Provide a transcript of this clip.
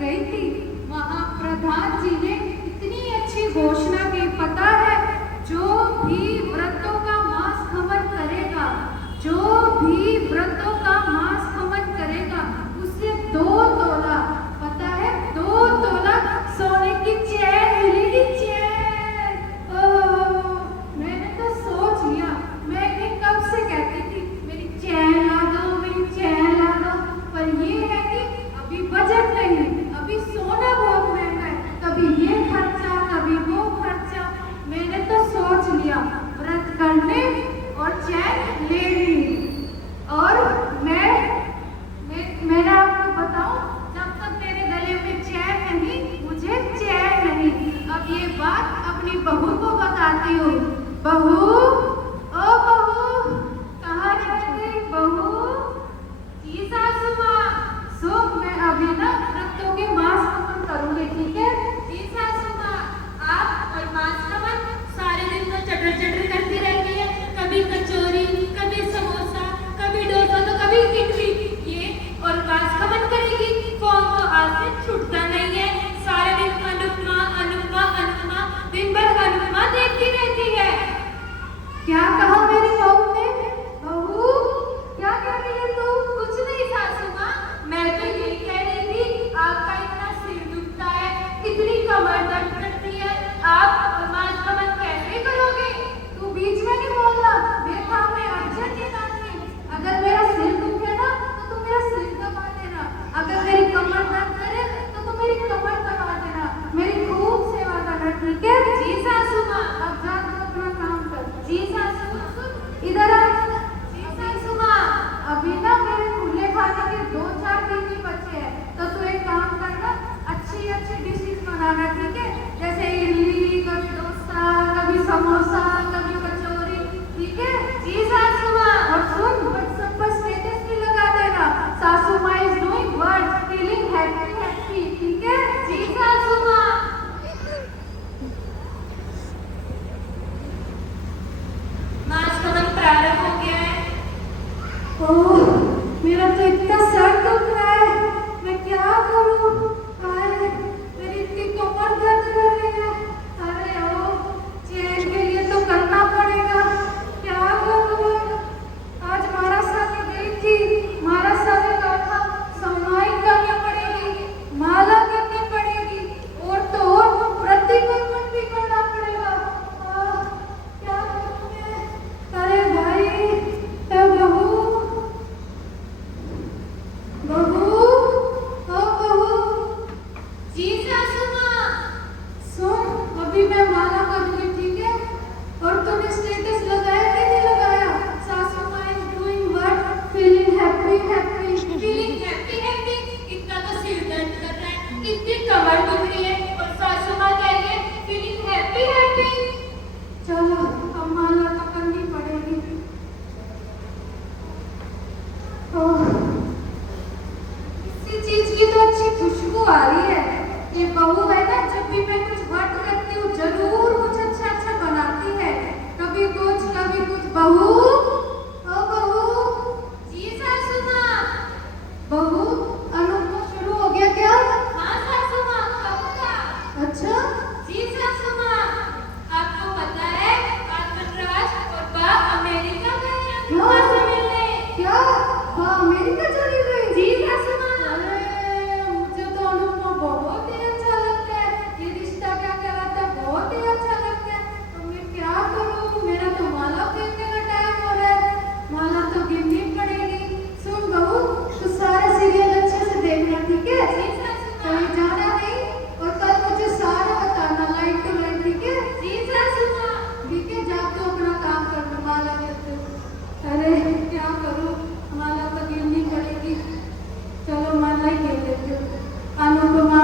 गई थी, वहाँ प्रधान जी ने इतनी अच्छी घोषणा की, पता है, जो भी व्रतों का मांस हवन करेगा, जो भी व्रतों का मांस हवन करेगा, उसे 2 तोला, पता है, 2 तोला सोने की चैन मिलेगी, चैन। ओह, मैंने तो सोच लिया, मैं कब से कहती थी मेरी चैन ला दो, मेरी चैन ला दो, पर ये है कि अभी बजट नहीं, अभी सोना बहुत महंगा है, कभी ये खर्चा, कभी वो खर्चा। मैंने तो सोच लिया व्रत करने और चैन ले ली। और मैंने आपको बताऊं, जब तक मेरे गले में चैन नहीं, मुझे चैन नहीं। अब ये बात अपनी बहू को बताती हूँ। बहू, ओ बहू, कहाँ रह गई बहू? जी सासू माँ, सो मैं अभी ना व्रतों के मांस हवन करूंगी, ठीक है? जी सासू माँ, आप और मांस हवन सारे दिन तो चटर चटर करती रहती है, कभी कचौरी, कभी समोसा, कभी डोसा, तो कभी इडली, ये और मांस हवन करेगी, फोन तो आज से छूटता नहीं है, सारे दिन अनुपमा अनुपमा अनुपमा, दिन भर अनुपमा देखती रहती है। क्या कहा मेरी बहू ने? बहू, क्या कह रही है तू? कुछ नहीं सासू माँ, मैं तो यही कह रही थी, आपका इतना सिर दुखता है, इतनी कमर दर्द करती है, आप मांस हवन कैसे करोगे? तू बीच में नहीं बोलना, मेरे काम में अड़चन नहीं डालनी। अगर मेरा सिर दुखे ना तो तू मेरा सिर दबा देना, अगर मेरी कमर दर्द करे तो तू मेरी कमर दबा देना, मेरी खूब सेवा करना, ठीक है? जी सासू माँ। अब जा तू अपना काम कर। जी सासू माँ। इधर आ। जी सासू माँ। अभी ना मेरे खुले खाने के 2-4 दिन ही बचे हैं, तो तू एक काम करना, अच्छी अच्छी डिशेस बनाना, ठीक है? जैसे इडली, कभी डोसा, कभी समोसा, कभी कचौरी, ठीक है? जी सासू माँ। और सुन, व्हाट्सएप पर स्टेटस भी लगा देना, सासू माँ is doing work, feeling happy happy, ठीक है? जी सासू माँ। मांस हवन प्रारंभ हो गया है। ओह, मेरा तो इतना सर दुख रहा है, मैं क्या करूं? हाय, मेरी इतनी कमर दर्द कर रही है। अरे ओ, चैन के लिए तो करना पड़ेगा, क्या करूं? आज मारा साले गई थी, मारा साले का था, समाई करनी पड़ेगी, माला करनी पड़ेगी, और तो और प्रतिबंधन भी करना पड़ेगा। क्या करूं मैं? अरे भाई, ए बहू, बहू, ओ बहू। जी सासू माँ। सुन, अभी मैं माला करूंगी, ठीक है? और तूने स्टेटस लगाया कि नहीं लगाया? सासू माँ is doing work, feeling happy happy. Feeling happy happy, इतना तो सिर दर्द कर रहा है, इतनी कमर दुख रही है, और सासू माँ कह रही है फीलिंग हैप्पी हैप्पी। चलो, अब माला तो करनी पड़ेगी। ओह, किसी चीज की तो अच्छी खुशबू आ रही है। ये बहू है ना, जब भी मैं कुछ व्रत करती हूँ जरूर कुछ अच्छा अच्छा बनाती है, कभी कुछ बहू, ओ बहू। जी सासू माँ। बहू, अनुपमा शुरू हो गया क्या? हाँ सासू माँ, कब का? अच्छा, जी सासू माँ। आपको पता है, आज मनराज और बा अमेरिका गए हैं अनुपमा से मिलने। क्या हाँ अमेरिका चली गई? जी सासू माँ। अरे, मुझे तो अनुपमा बहुत ही अच्छा लगता है, ये रिश्ता क्या कहलाता है, बहुत ही अच्छा लगता है। तो मैं क्या करूँ? मेरा तो माला गिनने का टाइम हो रहा है, माला तो गिननी पड़ेगी। सुन बहू, तू सारे सीरियल अच्छे से देखना, ठीक है? जी सासू माँ। कहीं जाना नहीं, और कल मुझे सारा बताना लाइन टू लाइन, ठीक है? जी सासू माँ। ठीक है, जा तू अपना काम कर, माला गिनते। अरे क्या करूँ, माला तो गिननी पड़ेगी, चलो माला ही गिन लेती हूँ। अनुपमा